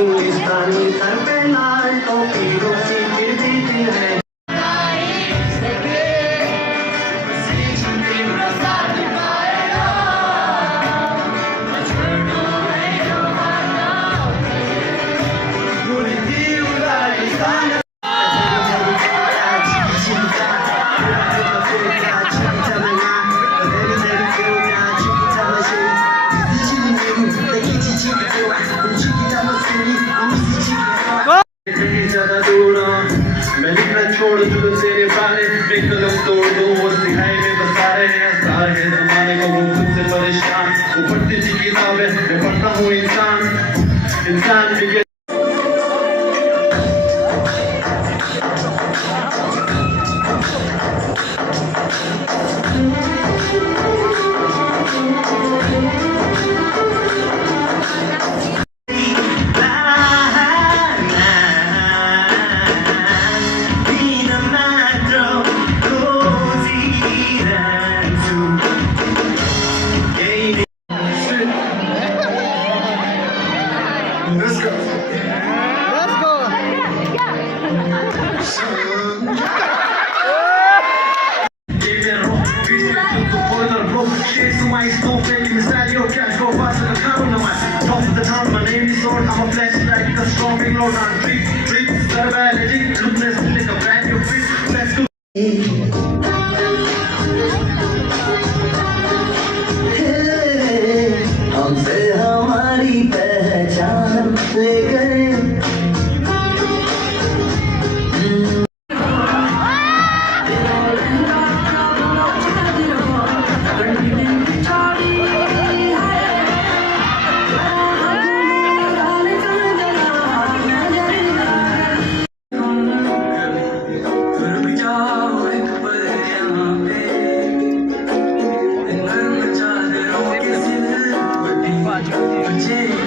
इंग्लिस्तानी सर पे लाल टोपी रूसी फिर भी दिल है मैं लिखना छोड़ दूँ तेरे बारे में कलम तोड़ दूँ वो सिखाए में बता रहे हैं सारे जमाने को वो खुद से परेशान वो पढ़ती थी किताबें मैं पढ़ता हूँ इंसान भी Let's go. Let's go. My name is Lord, I'm a flesh like a storming Lord. I'm treat, surviving, lookness like a brand new fish. Let's go. हमसे हमारी पहचान ले गए मुझे